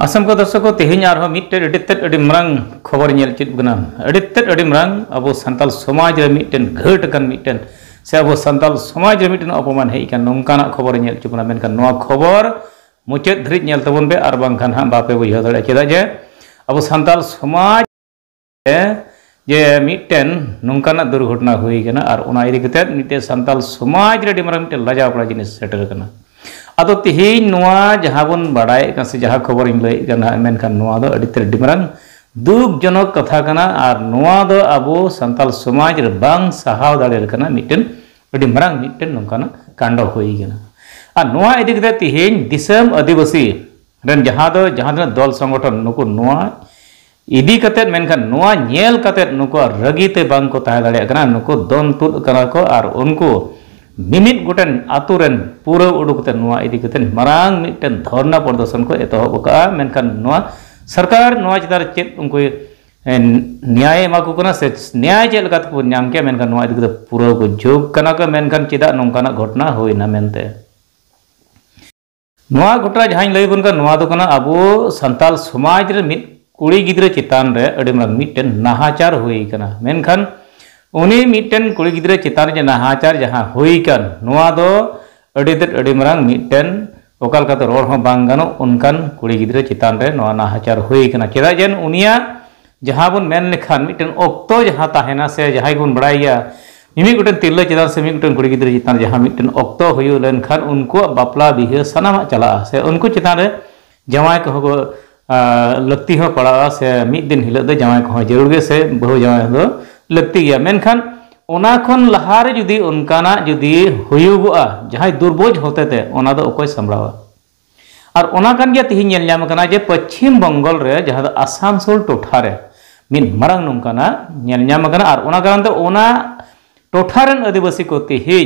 असम को दर्शक को तेहिं आर मिट्टन अड़ी मरंग खबर नेल चित बना अड़ी मरंग अब संताल समाज रे मिट्टन घट कन मिट्टन से अब संताल समाज रे मिट्टन अपमान हेई कन नोंकाना खबर नेल चित बना मेनखान नोआ खबर मुचाद धरिज नेल तबन बे आर बांखान हा बापे बुझाव दाड़े चेदा जे अब संताल समाज जे मिट्टन नोंकाना दुर्घटना हुई कना आर ओना इदि कते मिट्टे संताल समाज रे अड़ी मरंग मिट्टन लाजा पड़ा जिनिस सेटर कना अदो तिहिन नोआ जहां बन बाडाय का से जहां खबर इन लई कना मेनखान नोआ दो अड़ी मरंग दुख जनक कथा कना आर नोआ दो अबो संताल समाज रे बांग सहाव दाड़े कना मिट्टन अड़ी मरंग मिट्टन नोंकाना कांड हुई कना आर नोआ इदि कते तिहिन दिसम आदिवासी रन जहां दल संगठन नुको नोआ इदी कते मेनखान नोआ नेल कते नुको रगीते बांग को ताहे दाड़े कना नुको दोन तुद कना को आर उनको मिमित गुटन आतुरन पूरा उडुकते नोआ इदी कते मरांग मिट्टन धरना प्रदर्शन को एतहब का मेनखान नोआ सरकार नोआ चितार चेत उनको न्याय माकु कना से न्याय चेल लगा को नाम के मेनखान नोआ इदी कते पूरा को जोग कना का मेनखान चिदा नोंकाना घटना होइना मेनते नोआ घटना जहां लई बन का नोआ दो कना अबो संताल समाज रे मिट कुड़ी गिद्रे चितान रे अड़ी मरंग मिट्टन नाहाचार हुई कना मेनखान उनी मिट्टन कुड़ी गिद्रे चितान जे नाहाचार जहां हुई कन नोआ दो अड़ी मरंग मिट्टन ओकाल का रोड हो बांग गानो उनकान कुड़ी गिद्रे चितान रे नोआ नाहाचार हुई कना चेदा जेन उनिया जहां बन मेन लेखान मिट्टन ओक्तो जहां ताहेना से जहां गुन बड़ाइया मिमी गुटन तिरला चितान से मिमी गुटन कुड़ी गिद्रे चितान जहां मिट्टन ओक्तो हुई लेनखान उनको बापला बिहे सनामा चला से उनको चितान रे जवाय को लगती हो पड़ा से मिद दिन हिल दो जवाय को जरूर गे से बहु जवाय दो लगती गया मेनखान ओना खन लहारे जुदी उनकाना जुदी हुयुगुआ जहां दुर्बोझ होते थे ओना दो ओकोय संभळावा और ओना कान गया तिहि नेल ᱧᱟᱢ कना जे पश्चिम बंगाल रे जहां दो आसानसोल टोठा रे मिन मरंग नोंकाना नेल ᱧᱟᱢ कना और ओना कारण दो ओना टोठारन आदिवासी को तिहि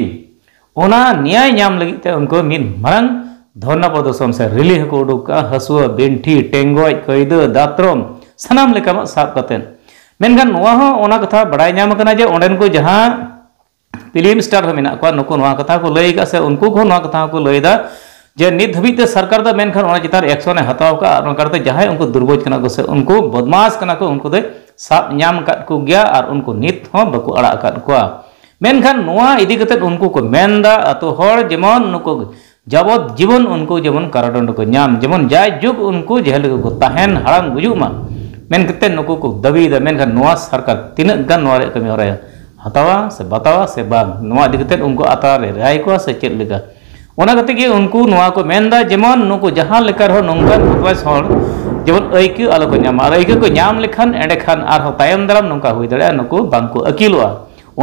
ओना न्याय ᱧᱟᱢ लगी ते उनको मिन मरंग धरना प्रदर्शन से रिली को उडुका हसुआ बेंठी टेंगोय कैद दात्रम सनाम लेकाम साब कतेन मेनखान नोआ हो ओना कथा बड़ाय ᱧᱟᱢ कना जे ओंडेन को जहां फिल्म स्टार हो मेना को नुको नोआ कथा को लई का से उनको को नोआ कथा को लईदा जे नित धबित सरकार दा मेनखान ओना चितार एक्शन हताव का और करते जहां उनको दुर्बोझ कना को से उनको बदमाश कना को उनको दे साब ᱧᱟᱢ काट को गया और उनको नित हो बको अड़ा काट को मेनखान नोआ इदी कते उनको को मेनदा अतो हर जेमन नुको जबत जीवन उनको जेमन कारादंड को नाम जेमन जाय जुग उनको जेल को ताहेन हड़ाम गुजुमा मेन कते नुको को दबी दा मेनखान नोआ सरकार तिनक गान नोआ रे कमी होरा हतावा से बतावा से बाग नोआ दिकते उनको आतार रे राय को से चेत लेगा ओना कते के उनको नोआ को मेनदा जेमन नुको जहां लेकर हो नोंगा बदमाश हर जेमन ऐक्यू आलो को नाम आर ऐक्यू को नाम लेखान एंडे खान आर हो तायम दाराम नोंका हुई दड़े नुको बांको अकीलवा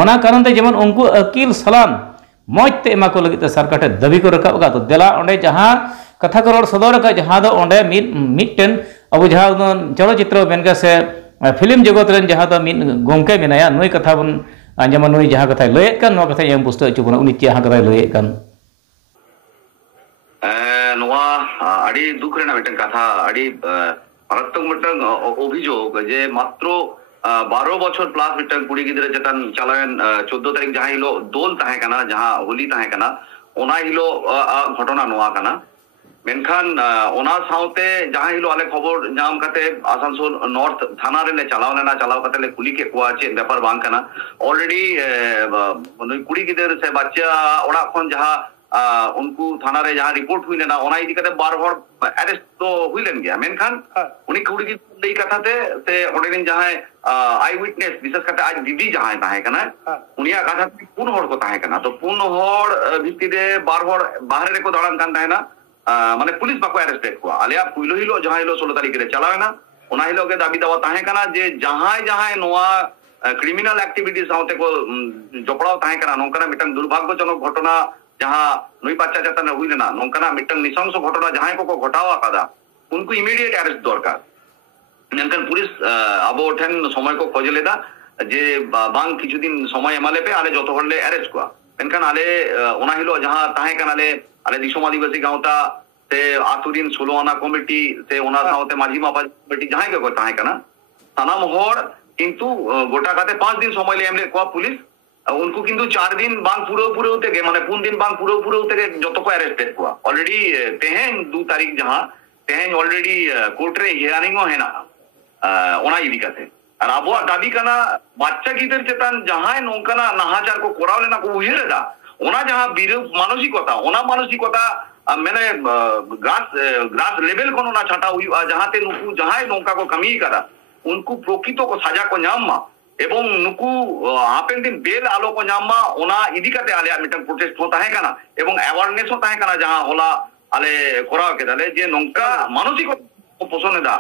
ओना कारण ते जेमन उनको अकील सलाम मौजते एमा को लगित सरकार ठे दाबी को रखा तो देला ओंडे जहां कथा को रोड सदर का जहां दो ओंडे मिट्टन अब जहां चलचित्र मेनका से फिल्म जगत रन जहां दो गोंके मेनाया नई कथा बन आंजम नई जहां कथा लयेत कान नो कथा यम पुस्तक चुबना उनी जहां कथा लयेत कान नोआ आडी दुख रेना मिटन कथा आडी मारात्मक मिटन अभियोग जे मात्र 12 बछर प्लस मिटन कुड़ी गिद्रे चेतन चलावेन 14 तारीख जहां हिलो दोल ताहे कना जहां होली ताहे कना ओना हिलो घटना नोआ कना मेनखान ओना साउते जहां हिलो आले खबर नाम कते आसानसोल नॉर्थ थाना रे ले चलाव लेना चलाव कते ले कुली के कुआ चे व्यापार बांग कना ऑलरेडी कुड़ी गिद्रे से बच्चा ओड़ा खन जहां उनको थाना रे जहां रिपोर्ट हुई लेना ओना इदी कते 12 हर अरेस्ट तो हुई लेन गया मेनखान उनी कुड़ी की लई कथा ते ओडेन जहां आई विटनेस विशेष करते आज दीदी जहां ताहे कना उनिया कथा पुन हर को ताहे कना तो पुन हर भित्ति रे 12 हर बाहर रे को दड़ान कान ताहे ना माने पुलिस बाको अरेस्ट को आलिया पुइलो हिलो जहां हिलो 16 तारीख रे चलावेना ओना हिलो के दाबी दावा ताहे कना जे जहां नोआ क्रिमिनल एक्टिविटी साउते को जपड़ाव ताहे कना नोकरा मिटन दुर्भाग्यजनक घटना जहां नई बच्चा चेतन हुई लेना नोकना मिटन निशंस घटना जहां को घटावा कादा उनको इमीडिएट अरेस्ट दरकार मेनखान पुलिस अब ठेन समय को खोज लेदा जे बांग किछु दिन समय एमाले पे आले जतो हरले अरेस्ट को मेनखान आले ओना हिलो जहां ताहे कना आले दिसम आदिवासी गांवता से आतुदिन 16 आना कमिटी से ओना साउते माझी मापा कमिटी जहां के ताहे कना सनाम हर किंतु गोटा काते 5 दिन समय ले एमले को पुलिस उनको किंतु 4 दिन बांग पूरे होते गए माने 3 दिन बांग पूरे होते गए जो तो को अरेस्ट को ऑलरेडी तेहें 2 तारीख जहां तेहन ऑलरेडी कोर्ट रे हियरिंग हो हेना ओना इदी कते और अबो दाबी कना बच्चा गिदर चेतन जहां नोंकना नाहाचार को कोराव लेना को उहिरेदा ओना जहां मानसिकता मैंने ग्रास लेवल को ना छाटा हुई जहां ते नुकु जहां नोंका को कमी करा उनको प्रकृतो को सजा को नाम एवं नुकु हापेन दिन बेल आलो को नाम ओना इदी कते आले मिटन प्रोटेस्ट होता है कना एवं अवेयरनेस होता है कना जहां होला आले कोराव के दाले जे नोंका मानसिक को पोषणेदा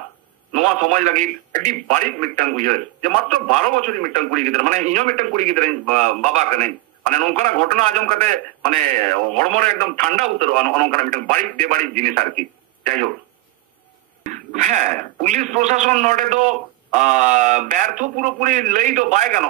नोआ समाज लगी एडी बाड़ी मिटन उयर जे मात्र 12 बछर मिटन कुड़ी गिदर माने इनो मिटन कुड़ी गिदर बाबा कने माने नोंकना घटना आजम कते माने हड़मोरे एकदम ठंडा उतर नोंकना मिटन बाड़ी दे बाड़ी जिनिस आर की जाई हो হ্যাঁ পুলিশ প্রশাসন নড়ে তো ব্যর্থ পুরোপুরি লই তো বাই কেন